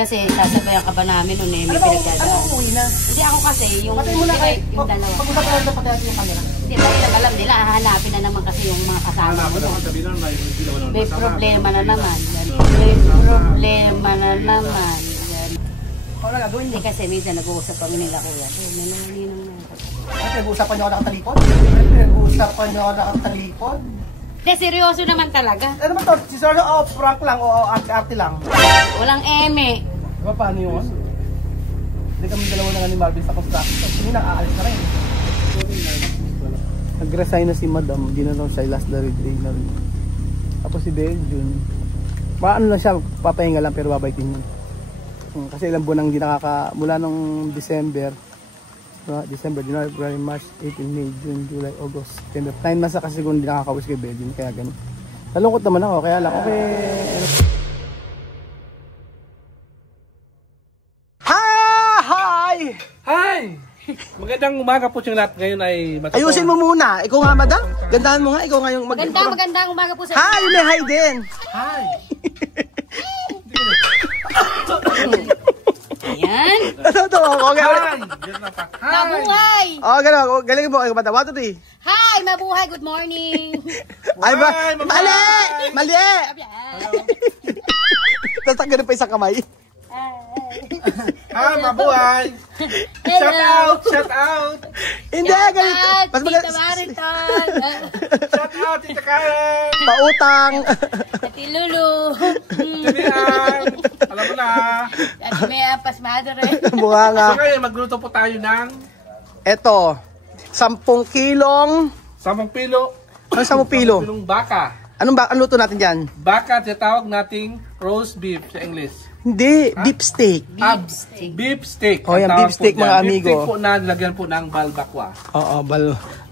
Kasi sasabayan ka ba namin nun eh, may pinagdadaan. Ano uwi na? Hindi ako kasi, yung dalawa. Pag-usapan lang na pati natin yung camera. Hindi ba yun alam nila, hahanapin na naman kasi yung mga kasama mo. May problema na naman. May problema na naman. Ano gagawin Hindi kasi minsan nag-uusap kami nila kuya. May nananinang na. Nag-uusapan niyo ako nakatalikod? Nag-uusapan niyo ako nakatalikod? Hindi, seryoso naman talaga. Ano ba to? Si Sir, prank lang o arte-arte lang? Walang eme. Diba paano yun? Hindi kami dalawa na nga ni Marvin sa construction. Hindi na, aalis na rin. Nag-resign na si Madam. Hindi na lang siya last day na rin. Tapos si Benjun. Ano lang siya, papahinga lang pero babaitin yun. Kasi ilang buwan nang hindi nakaka... Mula nung December, January, February, March, April, May, June, July, August, September. 9 months na kasi kung hindi nakakawis kay Benjun. Kaya ganun. Nalungkot naman ako. Kaya lang, okay. Hi! Hi! Magandang umaga po siyang lahat. Ngayon ay Ayusin mo muna. Ikaw nga, madam. Gandahan mo nga. Ikaw nga yung Magandang umaga po sa Hi! May hi din. Hi! Ayan. Totoo ako. Hi! Mabuhay! Gano'n. Galing mo. Ay, madam. 1, 2, 3. Hi! Mabuhay! Good morning! Ay ba? Hi, Mali! Mali! Tapos ganun pa isang kamay. Hi, mabuhay! Shout out! Shout out! Hindi, ganito. Mas Tita Mariton! Shout out, Tita Karen! Pautang. Ati Lulu! Timian! Alam mo na! Ati Mea Pasmadre! Bunga nga. So ngayon, magluto po tayo ng Eto. 10 kilong. 10 pilo. Ano 10 kilo? Pilong baka. Anong luto natin dyan? Baka, tinatawag nating roast beef sa English. Hindi, beef steak. Beef steak. Oh, yan, Ang tawag beef steak, po dyan. mga Beef amigo. steak po na nilagyan po ng balbakwa. Oo,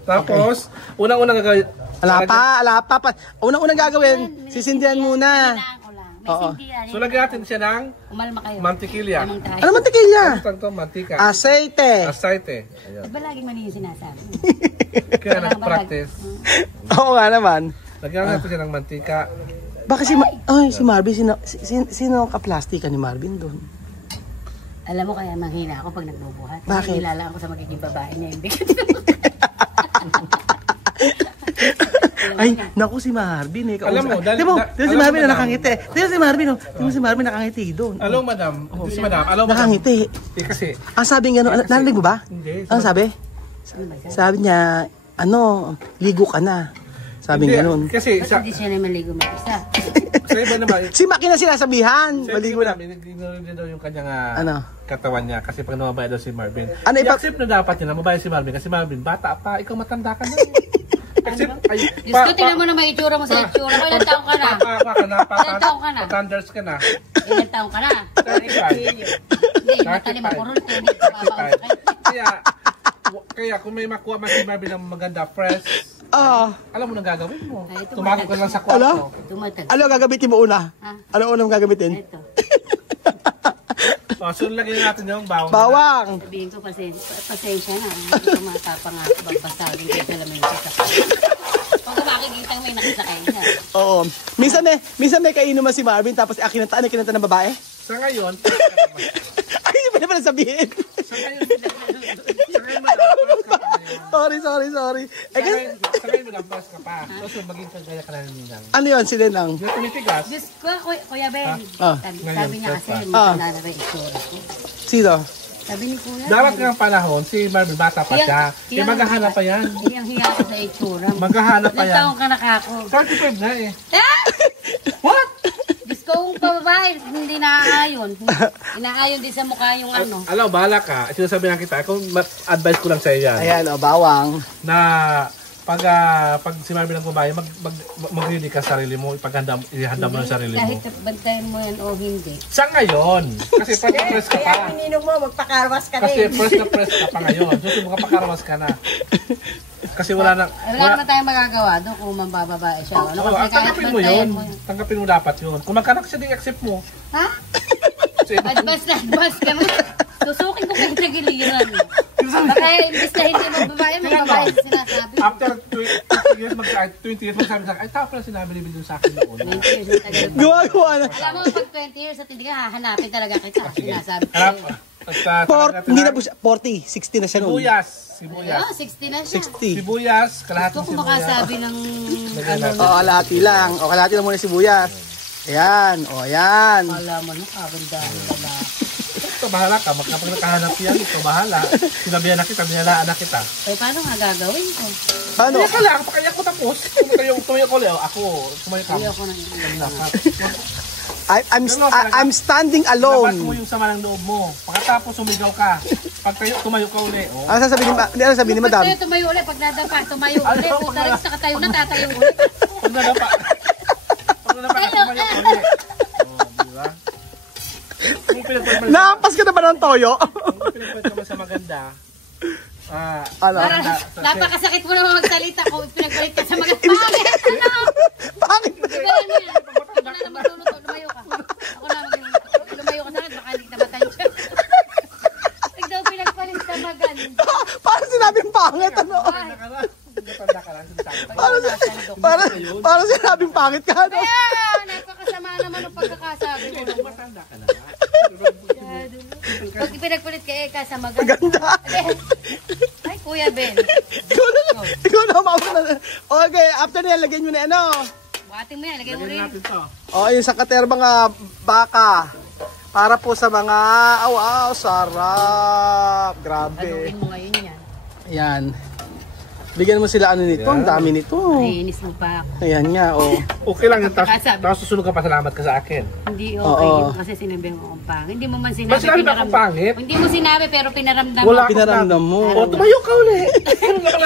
Tapos, unang-unang gagawin. Ala pa. Unang-unang gagawin, sisindihan muna. May sindihan. So, lagyan natin siya ng Umalma kayo. mantikilya. Lamang tayo. Ano mantikilya? Ano to? Mantika. Aceite. Aceite. Ayan. Diba laging mali yung sinasabi? Kaya nag-practice. Oo nga naman. Lagyan natin siya ng mantika. Baka si Marvin, sino ka-plastika ni Marvin doon? Alam mo kaya manghina ako pag nagbubuhat. Bakit? Nilalaan ko sa magiging babae niya. Hindi. Ay, naku si Marvin eh. Alam mo, Di mo si Marvin na nakangiti. Di mo si Marvin, di mo si Marvin nakangiti doon. Alam madam. Si madam. Alam mo. Nakangiti. Kasi. Ang sabi nga, narinig mo ba? Hindi. Ano sabi? Sabi niya, ligo ka na. Sabi nga nun. Kasi Ba't hindi siya naman ligo mag-isa? sa iba naman. Si Maki na sinasabihan. Maligo na. Ignore din daw yung kanyang katawan niya kasi pag namabaya daw si Marvin. Ano I-accept na dapat niya namabaya si Marvin kasi Marvin, bata pa, ikaw matanda ka na. Accept. Diyos ko, tingnan mo na may itsura mo sa itsura. Ilan taong ka na? Ilan taong ka na? Patanders ka na. Ilan taong ka na? Hindi, mata ni Makurul. Hindi ka babawag. Kaya kung may makuha man si Marvin ng maganda, fresh, alam mo nang gagawin mo. Tumakot ka lang sa kwarto. Ano gagamitin mo una? Ano unang gagamitin? Ito. So lagyan natin yung bawang. Bawang. Sabihin ko, pasensya na. Hindi ko matapang nga bagbasagin kayo sa lamin ko. Kung makikita may nakasakay niya. Oo. Minsan may kainuman si Marvin tapos kinanta ng babae? Sa ngayon, Ay, hindi pa na pala sabihin. sa ngayon, Sorry. sa ngayon mag-abas ka pa. So maging kagaya ka na ninang. Ano yun, si Lenang? Yung tumitigas, Diyos ko, Kuya Ben. Sabi niya kasi, hindi ko nalagay itsura ko. Sino? Sabi ni Kuya. dapat ng panahon, si Marvin bata pa siya. Eh maghahanap pa yan. Hiyang-hiya ko sa itsura mo. Maghahanap pa Ilang yan. taong ka nakako? 35 na eh. What? Diyos ko, kung babae, hindi naaayon. Inaayon din sa mukha yung ano. Alam, bahala ka. Sinasabi na kita, kung advice ko lang sa iyo yan. Ayan, bawang. Na pag si Marvin ang babae, mag-ready ka sarili mo, ihanda mo ng sarili mo. Kahit bantayan mo yan o hindi. Sa ngayon, kasi fresh na fresh ka pa. Kaya pininom mo, magpakarwas ka Kasi din. fresh na fresh ka pa ngayon. Susi mo ka pakarwas ka na. Kasi wala Wala naman tayong magagawa doon kung mambababae siya. Ano, Oo, kasi kahit tanggapin mo bantayan yun. Tanggapin mo dapat yun. Kung magkanak siya, di-accept mo. Ha? Advance ka na. Susukin ko kayo sa giliran. Baka imbis na hindi mo babae, may babae sinasabi. After 2 years ay 20 years, sabi sa akin, ay tao pala sinabi ni Bill sa akin noon. 20 years na tagal pa. Gawa na. Alam mo, pag 20 years at hindi ka hahanapin talaga kita. Sinasabi ko. Harap. Hindi na po siya, 40, 60 na siya noon. Sibuyas. 60 na siya. 60. Sibuyas, kalahating Gusto ko sibuyas. makasabi ng ano. Kalahati lang. Kalahati lang muna yung sibuyas. Ayan, ayan. Malaman mo, kagandahan pala. Ito, bahala ka. Kapag nakahanap yan, ito, bahala. Sinabihan na kita, binalaan na kita. Eh, paano nga gagawin ko? Paano? Kaya ka lang, pakaya ko tapos. Tumayo ko, Leo. Ako, tumayo ka. Ayaw ko nang I'm standing Labas alone. mo yung sama ng loob mo. Pagkatapos sumigaw ka. Pag tumayo ka uli. Oh. Ano sasabihin ni madam? Tumayo ulit. Pag nadapa, tumayo ulit. Kung tarik sa katayo na, tatayo ulit. Pag nadapa. Pag nadapa ka, tumayo ka uli. Oh, diba? Kung pinagpalit Naampas ka na ba ng toyo? naman sa maganda. Ano? Parang napakasakit mo naman magsalita kung pinagpalit ka sa mga pangit. Ano? Bakit? Gawin mo yan. Ako na naman luluto. Lumayo ka. Ako na lumayo ka sa akin. Baka hindi namatay siya. Ikaw pinagpalit sa maganda. Paano sinabing pangit? Ano? Matanda ka lang. Paano sinabing pangit ka? Ano? Kaya, napakasama naman ang pagkakasabi mo. Matanda ka na. Pag pinagpalit ka sa maganda. Ay, Kuya Ben. Ikaw na umabot na. Okay, after na yan, lagyan nyo na ano. Buhatin mo yan. Lagay mo rin. Natin to. Yung sa katerbang baka. Para po sa mga, wow, sarap. Grabe. Anuin mo ngayon yan. Ayan. Bigyan mo sila ano nito. Ang dami nito. Naiinis mo pa ako. Ayan nga, Okay lang yan. Tapos susunod ka pa, salamat ka sa akin. Hindi okay Oo. yun kasi sinabi mo akong pangit. Hindi mo man sinabi. Ba't sinabi ba akong pangit? Hindi mo sinabi pero pinaramdam Wala. mo. Pinaramdam mo. O, tumayo ka uli.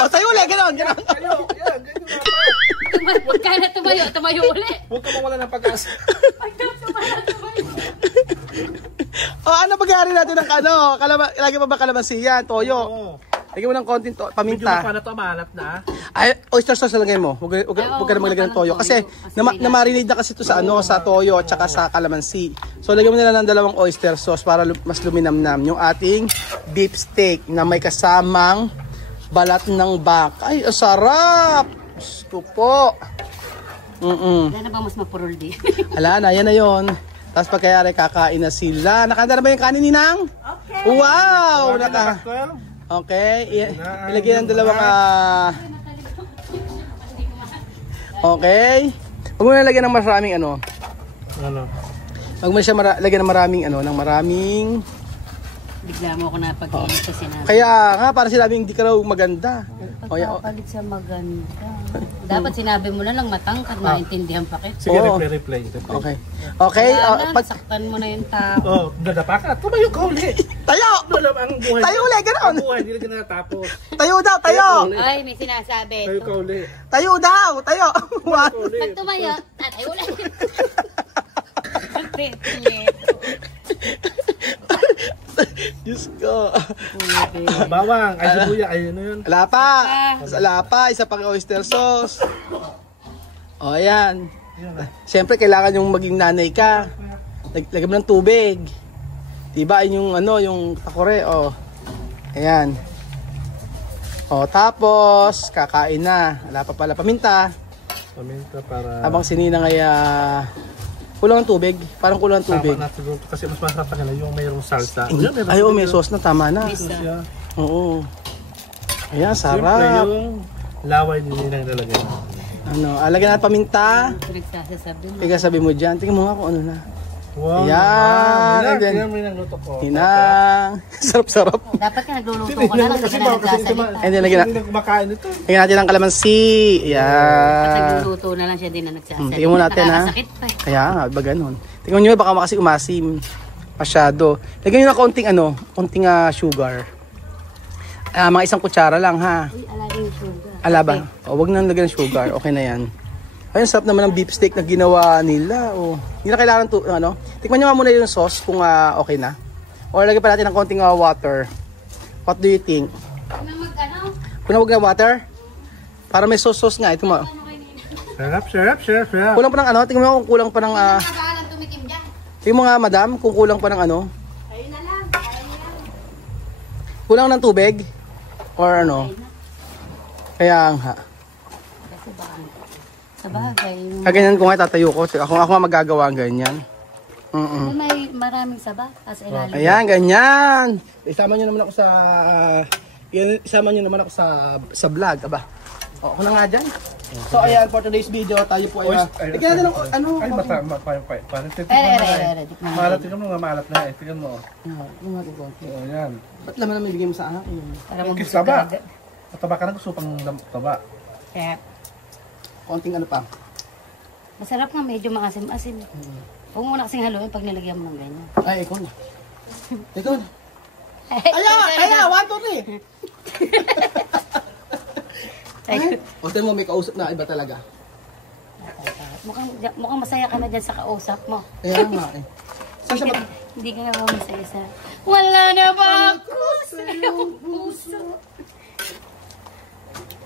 Tayo ulit, gano'n. Tayo, yan, ganyan na. Pagka na tumayo ulit. Huwag ka mawala ng pag-asa. Pagka tumayo. Ano magyari natin ng ano? Lagi pa ba kalamansi yan, toyo? Oo. Lagyan mo ng konting Medyo paminta. mapa na to, mahanap na. Ay, oyster sauce lagay mo. Huwag ka na maglagay ng toyo. Kasi na-marinate na kasi ito sa ano, sa toyo at saka sa kalamansi. So lagyan mo na lang ng dalawang oyster sauce para mas luminamnam yung ating beef steak na may kasamang balat ng baka. Ay, sarap! Gusto po. Wala na ba mas mapurol di? Hala na, yan na yun. Tapos pagkayari, kakain na sila. Nakanda na ba yung kanin, Ninang? Okay. Wow! Okay. Ilagay ng dalawang okay. Huwag mo na lagyan ng maraming ano. Ano? Huwag mo siya lagyan ng maraming ano, ng maraming. Bigla mo ako napag-iinit sa sinabi. Kaya nga, para sinabing hindi ka raw maganda. Pagpapalit sa maganda. Dapat sinabi mo na lang matangkad, maintindihan pa kita. Sige, Oo. replay. Okay. Okay. Kaya na, saktan mo na yung tao. Oh, dadapa ka. Tumayo ka uli. Tayo! Alam ang buhay. Tayo uli, gano'n! Ang buhay, hindi na natapos. Tayo daw, tayo! Ay, may sinasabi. Tayo ka uli. Tayo daw, tayo! Tayo uli. Pag tumayo, tatay ulit. Diyos ko. Bawang, ay sibuya, ay ano yun. Alapa, isa pang oyster sauce. O, ayan. Siyempre, kailangan yung maging nanay ka. Lagyan mo ng tubig. Diba, yung ano, yung takore, o. Ayan. O, tapos, kakain na. Wala pa pala paminta. Paminta para... Habang sininang ay, kulang ng tubig. Parang kulang ng tubig. Tama natin kasi mas masarap pa kanila yung mayroong salsa. Ay, may sauce na, tama na. Siya. Oo. Ayan, Siyempre sarap. yung laway din nilang nalagay. Ano, alagyan natin paminta. Pinagsasabi mo. Tingnan sabi mo dyan. Tingnan mo nga kung ano na. Wow. Ayan. Tingnan mo yung nagluto ko. Hinang. Sarap-sarap. Dapat ka nagluluto ka na lang, hindi ka na nagsasalita. Hindi, lagyan na. Hindi na kumakain ito. Tingnan natin ang kalamansi. Pag Ayan. nagluluto na lang siya din na nagsasalita. Tingnan mo natin, ha. Nakakasakit pa eh. Kaya nga, ba ganun. Tingnan nyo, baka kasi umasim. Masyado. Lagyan nyo na konting ano, konting sugar. Mga isang kutsara lang, ha. Uy, alaing sugar. Ala ba? O, wag nang lagyan ng sugar. Okay na yan. Ayun, sarap naman ng beef steak na ginawa nila. O, hindi na kailangan to, ano. Tikman nyo nga muna yung sauce kung okay na. O, lagyan pa natin ng konting water. What do you think? Kung wag na water? Para may sauce nga. Ito mo. Sarap. Kulang pa ng ano? Tingnan mo kung kulang pa ng... Nagalang tumikim dyan. tingnan mo nga, madam, kung kulang pa ng ano. Ayun na lang. Ayun na lang. Kulang ng tubig? Or ano? Kaya nga. Sa bagay. Ganyan ko nga tatayo ko. Ako nga magagawa ang ganyan. May maraming saba. Ilalim. Ayan, ganyan. Isama nyo naman ako sa vlog, aba. O, ako na nga dyan. So, ayan, for today's video, tayo po ay... Tignan natin ano... Ay, parang tignan mo nga maalat na eh. Tignan mo. Yung natin ko. Oo, yan. Ba't naman naman bigay mo sa anak? Para Kis taba. Mataba ka na gusto pang taba. Kaya, Konting ano pa. masarap nga, medyo maasim-asim. Huwag mo na kasing haluin pag nilagyan mo ng ganyan. Ay, ikaw na. Ikaw na. Aya, 1, 2, 3. O, tayo mo, may kausap na iba talaga. Mukhang masaya ka na dyan sa kausap mo. Kaya nga eh. Saan siya mag... Hindi ka nga ba masaya sa... Wala na ba ako sa iyong puso?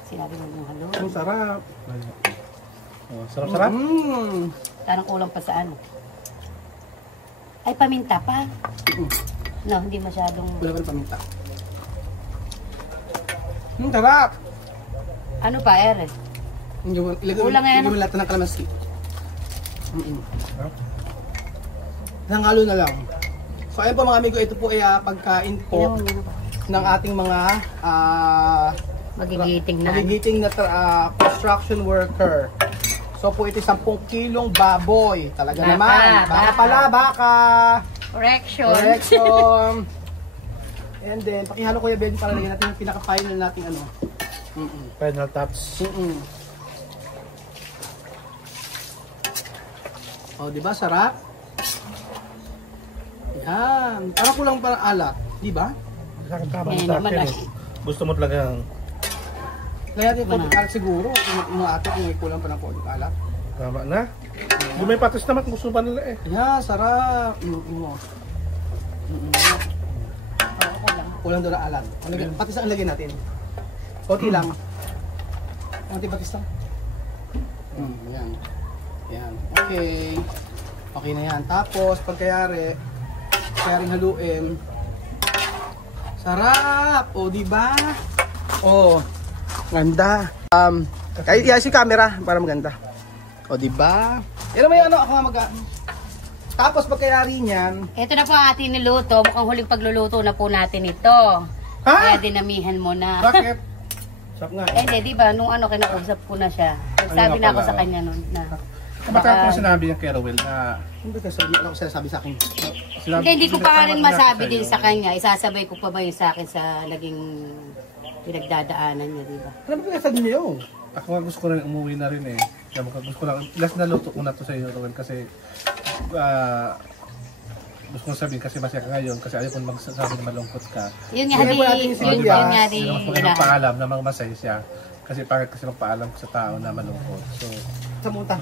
Sinabi mo yung halo. Ang sarap. Oh, sarap-sarap. Parang kulang pa sa ano. Ay, paminta pa. No, hindi masyadong... Wala ka na paminta. Sarap! Ano pa, Ere? Kulang nga yan. Ilagay mo lahat ng kalamansi. Nanghalo na lang. So ayun po mga amigo, ito po ay pagkain po ng ating mga magigiting na construction worker. So po ito 10 kilong baboy. Talaga Baka, naman. Baka. Correction. And then, pakihalo Kuya Ben para lagyan natin yung pinaka-final nating ano. Final touch. Oh, di ba sarap? Yan. Parang kulang parang alat, di ba? Tama sa akin. Gusto mo talagang... Kaya natin konting alat siguro. Kung ate, kung may kulang pa ng konting alat. Tama na. Yung may patis naman, gusto pa nila eh. Yan, sarap. Kulang doon na alat. Patis ang lagyan natin. Konti lang. Konti patis lang. Yan. Yan. Okay. Okay na yan. Tapos, pagkayari, ring haluin. Sarap! O, diba? O, ganda. Kahit si camera para maganda. O, diba? Yan naman yung ano, ako nga Tapos, pagkayari niyan. Ito na po ang ating niluto. Mukhang huling pagluluto na po natin ito. Ha? Kaya dinamihan mo na. Bakit? Sarap nga. Hindi, di ba? Nung ano, kinausap ko na siya. Nagsabi na ako sa kanya nun na. Matagal ko sinabi niya kay Rowell na... Hindi kasi ako sinasabi sa akin. Hindi ko pa rin masabi din sa kanya. Isasabay ko pa ba yun sa akin sa naging pinagdadaanan niya, di ba? Ano ba pinasabi niyo? Ako nga gusto ko rin umuwi na rin eh. Kaya gusto ko lang... Last na luto ko na to sa iyo, Rowell, kasi... gusto ko sabihin kasi masaya ka ngayon kasi ayaw kong magsasabi na malungkot ka. Yun nga di, yun nga di. Hindi ko magpaalam na masaya siya. Kasi pagkat kasi magpaalam ko sa tao na malungkot. So,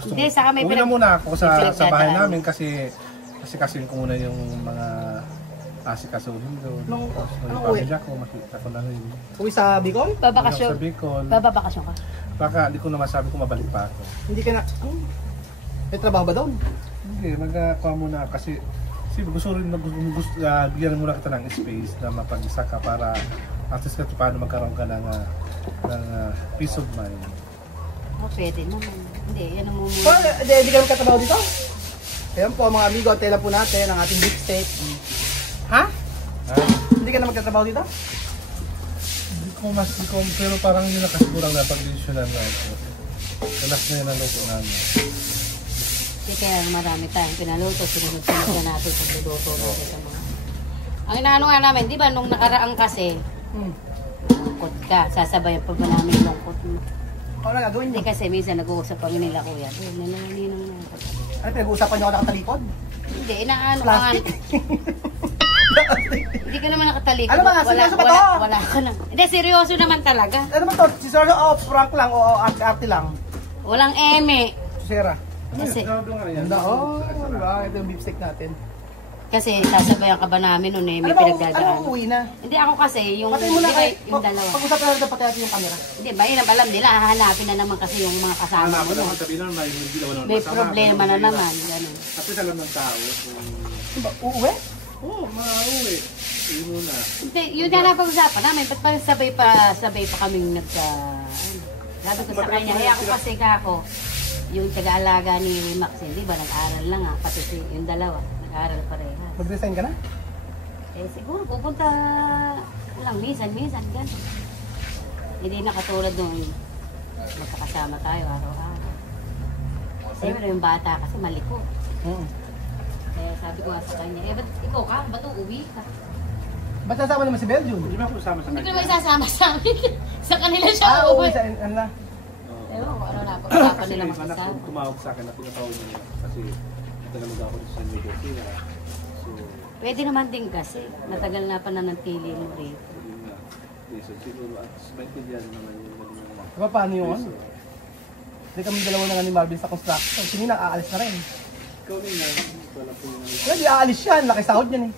hindi, sa kami uwi na muna ako sa bahay namin kasi ko muna yung mga asikasuhin doon. Yung pamilya ko, makita ko na rin. Uwi sa Bicol? Babakasyon. Sa Bicol. Babakasyon ka? Baka hindi ko na masabi kung mabalik pa ako. Hindi ka na... May trabaho ba doon? Hindi, magkakuha muna kasi gusto rin na bigyan muna kita ng space na mapag-isa ka para at least kahit paano magkaroon ka ng peace of mind. Oh, pwede naman. Hindi, yan ang muna. Hindi ka magkatrabaho dito? Ayan po mga amigo, tela po natin ang ating beef steak. Ha? Hindi ka na magkatrabaho dito? Hindi ko, pero parang yun na kasi kurang na pag-desisyonan na ito. Kalas na yun ang luto namin. Kaya marami tayong pinaluto, sinunod-sunod na natin sa luto natin sa mga... Ang inaano nga namin, di ba, nung nakaraang kasi, lungkot ka, sasabayan pa ba namin lungkot mo? Ano na gagawin Hindi niyo? kasi minsan nag-uusap kami nila kuya. Ninong na. Ano, pinag-uusapan niyo ako nakatalikod? Hindi, inaano ka nga. Hindi ka naman nakatalikod. Ano ba, seryoso ba to? Wala ka lang. Hindi, seryoso naman talaga. Ano ba to? Si Sir, prank lang o arte lang? Walang eme. Sera. Kasi, Ganda, diba? Ito yung beef steak natin. kasi sasabayan ka ba namin nun eh, may Ano pinagdadaan. uuwi na? Hindi ako kasi, yung, Patay mo na di ba, kayo. yung dalawa. Pag-usapan natin patay natin yung camera. Hindi ba, yun ang alam nila, hahanapin na naman kasi yung mga kasama mo. No? May problema na naman. Ganun. Kasi alam ng tao. Uuwi? Oo, mauwi. Yun muna. Hindi, yun nga napag-usapan namin, ba't pa sabay pa kaming Sabi ko sa kanya, ako kasi kako, yung taga-alaga ni Maxine, di ba, nag-aral lang pati yung dalawa, nag-aral parehas. Mag-resign ka na? Eh siguro pupunta lang, minsan, gano'n. Hindi na katulad nung magkakasama tayo araw-araw. Siyempre yung bata kasi malikot. Kaya sabi ko nga sa kanya, ba't ikaw ka? Ba't uuwi ka? Ba't nasama naman si Belgium? Hindi ba ako kasama sa Hindi ko kanya? naman isasama sa amin. Sa kanila siya Uuwi uuwi. sa ano na? Ewan ko, ano na, pagkakapan Kasi nila may anak magkasama. ko tumawag sa akin na pinatawag niya kasi nagtalamag ako dito sa Negosyo. So, Pwede naman din kasi, matagal na pananatili mo rito. yun nga. So, siguro at maintindihan naman yung naging Diba paano yung ano? Hindi kami dalawa na nga ni Marvin sa construction. Sige na, aalis na rin. ikaw rin na, wala po yung Kaya di aalis yan, laki sahod yan eh.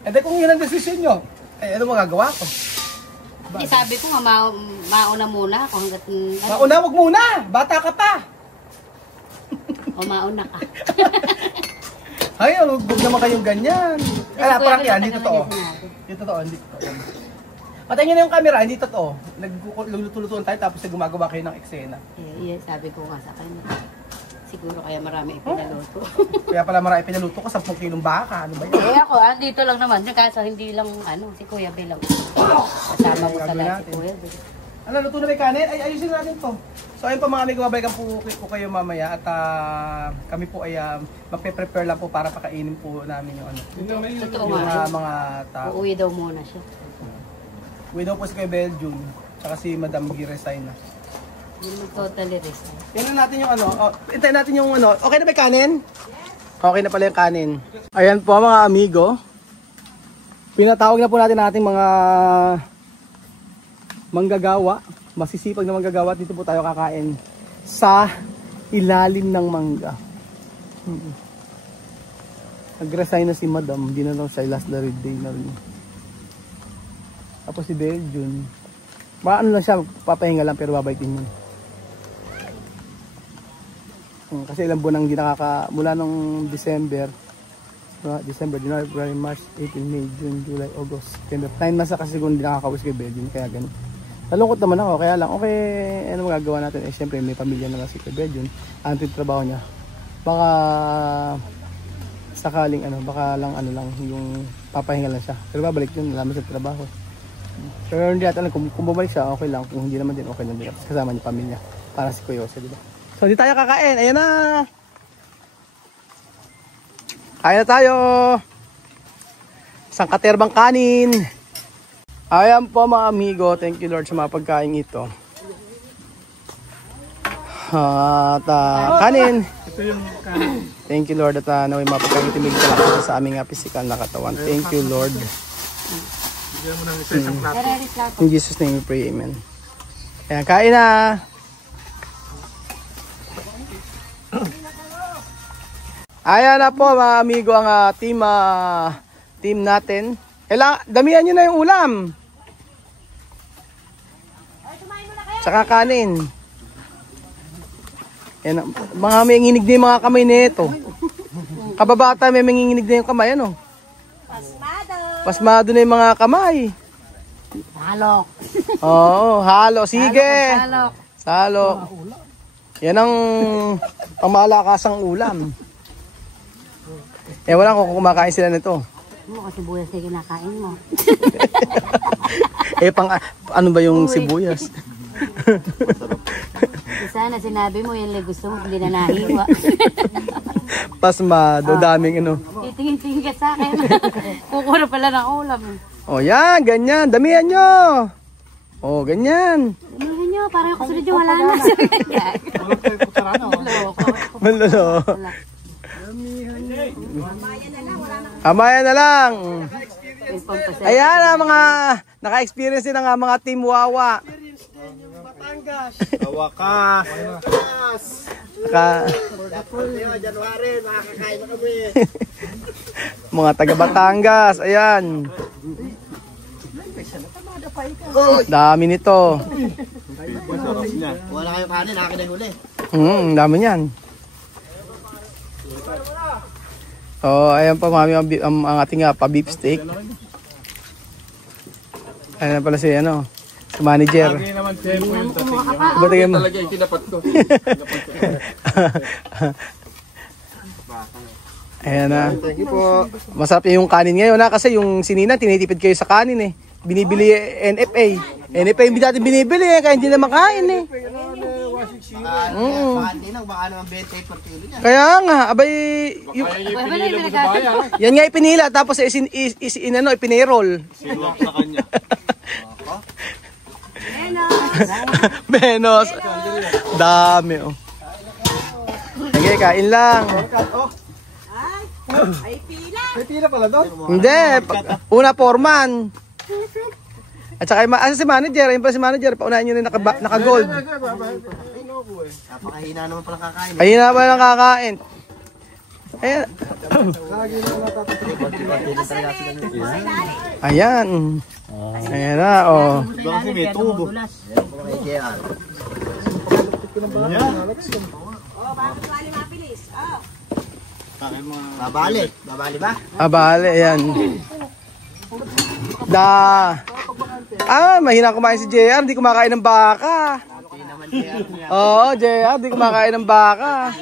Eh di kung yun ang desisyon nyo, eh ano magagawa ko? Hindi, sabi ko nga, mauna muna ako hanggat, Mauna, wag muna! Bata ka pa! o mauna ka. Ay, huwag naman kayong ganyan. Ay, Kuya, parang yan, hindi matagal totoo. na niya sinabi. Hindi totoo, hindi totoo. Patayin nyo na yung camera, hindi totoo. Nagluluto-lutuan tayo tapos gumagawa kayo ng eksena. Eh, sabi ko nga sa kanya. Siguro kaya marami ipinaluto. Kaya pala marami pinaluto ko, 10 kilong baka, ano ba yun? Eh ako, andito lang naman. Kaso hindi lang, si Kuya Bel lang. Kasama ko sa lahat si Kuya Bel. Ano, luto na may kanin? Ay, ayusin natin to. So ayun po mga amigo, babalikan po kayo mamaya at kami po ay magpe-prepare lang po para pakainin po namin yung ano. Totoo Yung nga. mga tao. Uuwi daw muna siya. Uwi daw po si kay Belgium, tsaka si Madam Giresign na. Hindi totally rest. Tingnan natin yung ano, hintayin natin yung ano. Okay na ba yung kanin? Okay na pala yung kanin. Ayan po mga amigo. Pinatawag na po natin ating mga manggagawa. Masisipag na manggagawa. Dito po tayo kakain sa ilalim ng mangga. Nag-resign na si Madam. Hindi na lang siya last the day na rin. Tapos si Belgium. Ano lang siya, papahinga lang pero babalik din yun. Kasi ilang buwan nang hindi mula nung December, January, February, March, April, May, June, July, August, September. 9 months na kasi kung hindi nakakawis kay Belgium, kaya ganun. Nalungkot naman ako, kaya lang, okay, ano magagawa natin? Eh, syempre, may pamilya naman si kay Belgium, antin trabaho niya. Baka, sakaling baka lang yung papahinga lang siya. Pero babalik yun, naman sa trabaho. Pero hindi natin alam, kung bumalik siya, okay lang. Kung hindi naman din, okay lang din. Kasama niya pamilya, para si Kuya Jose, di ba? So, di tayo kakain. Ayan na. Kain na tayo. Isang katerbang kanin. Ayan po mga amigo. Thank you Lord sa mga pagkain ito. At kanin. ito yung kanin. Thank you Lord at naway mga pagkain ito. May kalakot sa aming pisikal na katawan. Thank you Lord. Bigyan mo ng isang plato. In Jesus name we pray. Amen. Ayan, kain na. Ayan na po mga amigo ang team natin. Damihan nyo na yung ulam. Tsaka kanin. Ayan, mga may nginig na yung mga kamay nito. Kababata may manginginig na yung kamay. Ano? Pasmado na yung mga kamay. Salok. Oo, halo. Sige. Salok. Salok. Yan ang pangmalakasang ulam. Eh wala kung kumakain sila nito. Mo kasi sibuyas na kinakain mo. Eh ano ba yung sibuyas? Sana sinabi mo yan lang gusto mo, hindi na nahiwa. Pasmado, daming Titingin-tingin ka sa akin. Kukura pala ng ulam. Oh yan, ganyan. Damihan nyo. Oh, ganyan. Damihan nyo, parang ako sunod yung wala na. Walang tayo kutsara na. Malolo. Amaya na lang. Ayan ang mga naka-experience din ng mga team Wawa. Wakas. January, makakakain na kami. Mga taga Batangas. Ayan. Dami nito. Wala kayong kanin, akin na yung huli. Dami niyan. Oh, ayan pa mami ang ating pa beef steak. Ayan na pala si Si manager. Hindi naman tempo yung dating niya. Ba't mo? Talaga yung tinapat ko. Ayan na. Thank you po. Masarap yung kanin ngayon na kasi yung sinina tinitipid kayo sa kanin eh. Binibili NFA. NFA yung dati binibili eh, kaya hindi na makain eh. Baka hindi lang, baka naman 20 per kilo niya. Kaya nga, abay, Pinila. yan nga ipinila tapos ipinirol. Sinuwak sa kanya. Menos. Dami oh. Sige, kain lang. May pila pala doon. Hindi, una foreman. At saka si manager, ayun pa si manager, paunahin nyo na naka-gold. Napakahina naman pala kakain. Ayun na ba lang kakain? Ayan. Ayan. Ayan na, oh. Baka kasi may tubo. Okay, JR. Babali. Babali ba? Abale, ayan. Mahina kumain si JR, di kumakain ng baka. Hindi naman JR niya. Oo, JR, di kumakain ng baka.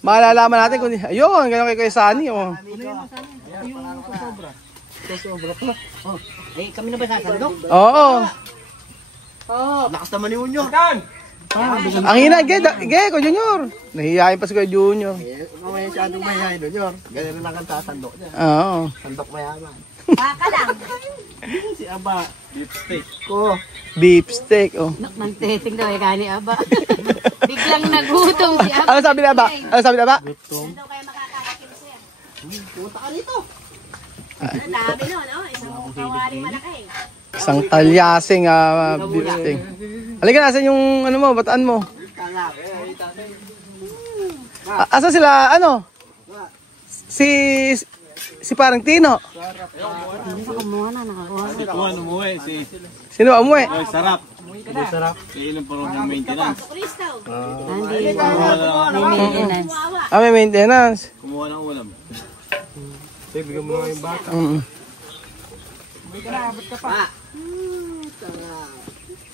Malalaman natin kung, ayun, gano'n kay Sunny, oh. Eh, kami na ba sasandok? Oo. Lakas naman ni Unyo. Ang hina, ko Junior. Nahihayin pa si Kuya Junior. Eh, mamaya siya anong mayayain doon yun. Ganyan lang ang sasandok niya. Oo. Sandok mayaman. Baka lang. Si Aba. Beef steak. Ko. Beef steak, oh. Nagtiting daw eh, gani aba. Biglang nagutom si aba. Ano sabi na ba? Ano sabi na ba? Ano kaya makakarakin siya? Punta ka rito. Ang dami no, no? Isang kawali malaki. Isang talyasing beef steak. Halika, nasan yung ano mo, bataan mo? Asa sila, ano? Si parang Tino. Kumuha na, nakakuha na. Ito ano mo eh. Sino ba umuwi? Oy, sarap. Sarap. Kaya ilang parang yung maintenance. Hindi, may maintenance. May maintenance. Kumuha ng ulam.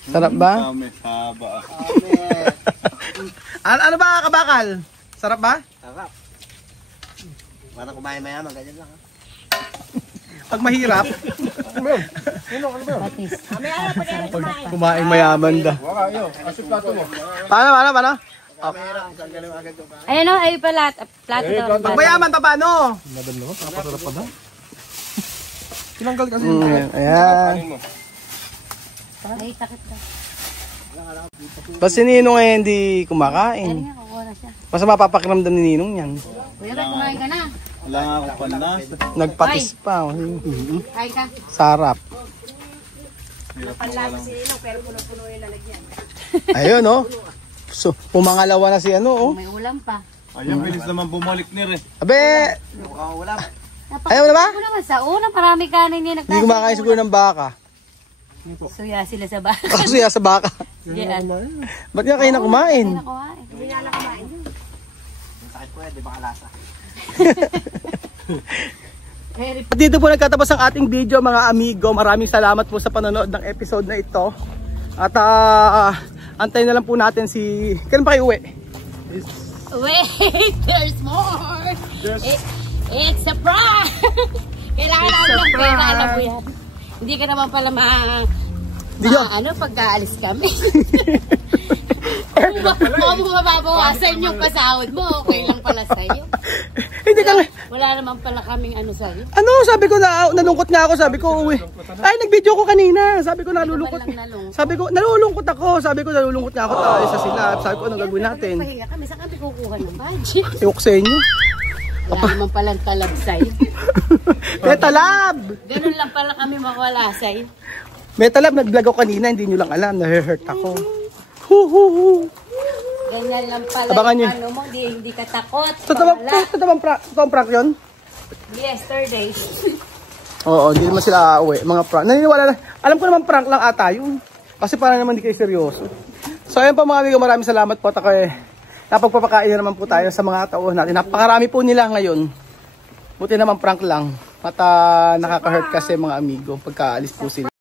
Sarap ba? Kami, haba. Ano ba, kabakal? Sarap ba? Sarap. Parang kumain mayaman, ganyan lang. Pag mahirap, Patis. kumain mayaman da. Paano? Ayan o, ay pala. Plato daw. Pag mayaman, paano? Tinanggal kasi. Ayan. Ay, takit ka. Basta si Ninong eh, hindi Kaya kumakain. nga, kukuha na siya. Basta mapapakiramdam ni Ninong yan. Kuya, Ray, kumain ka na. Wala nga akong panas. Nagpatis pa. Kain ka. Sarap. Ayun, oh. So, pumangalawa na si ano, oh. May ulam pa. Ayun, bilis naman bumalik ni Re. Abe, Mukhang ulam. ayaw na ba? Ako naman sa una, marami kanin yung Hindi kumakain siguro ng baka. Suya sila sa bahay. Kasi sa baka. Yan. Ba't nga kayo na kumain? Hindi nga lang kumain. Sakit ko yan, di ba kalasa? Dito po nagtatapos ang ating video mga amigo. Maraming salamat po sa panonood ng episode na ito. At antayin na lang po natin si... Kailan pa kayo uwi? Wait, there's more. It's a prank. Kailangan namin ng pera, alam mo yan. Hindi ka naman pala ano, pagkaalis kami. Kung mababawasan yung pasahod mo, okay lang pala sa'yo. Hindi ka nga. Wala naman pala kaming ano sa'yo. Ano, sabi ko na nalungkot nga ako, sabi ko uwi. Ay, nag-video ko kanina. Sabi ko nalulungkot. Sabi ko nalulungkot ako. Sabi ko nalulungkot nga ako tayo sa sila. Sabi ko anong gagawin natin? Pahinga kami, saan kami kukuha ng budget? Iwok sa inyo. Wala naman palang talab sa'yo. May talab! Ganun lang pala kami mawala sa'yo. May talab, nag-vlog ako kanina, hindi nyo lang alam, na-hurt ako. Hu. Ganyan lang pala Abangan nyo. ano mo, hindi ka takot. Totoong prank yun? Yesterday. Oo, hindi naman sila uuwi. Mga prank. Naniniwala na. Alam ko naman prank lang ata yun. Kasi parang naman hindi kayo seryoso. So ayun po mga amigo, maraming salamat po. Napagpapakain na naman po tayo sa mga tao natin. Napakarami po nila ngayon. Buti naman prank lang. At nakaka-hurt kasi mga amigo pagkaalis po sila.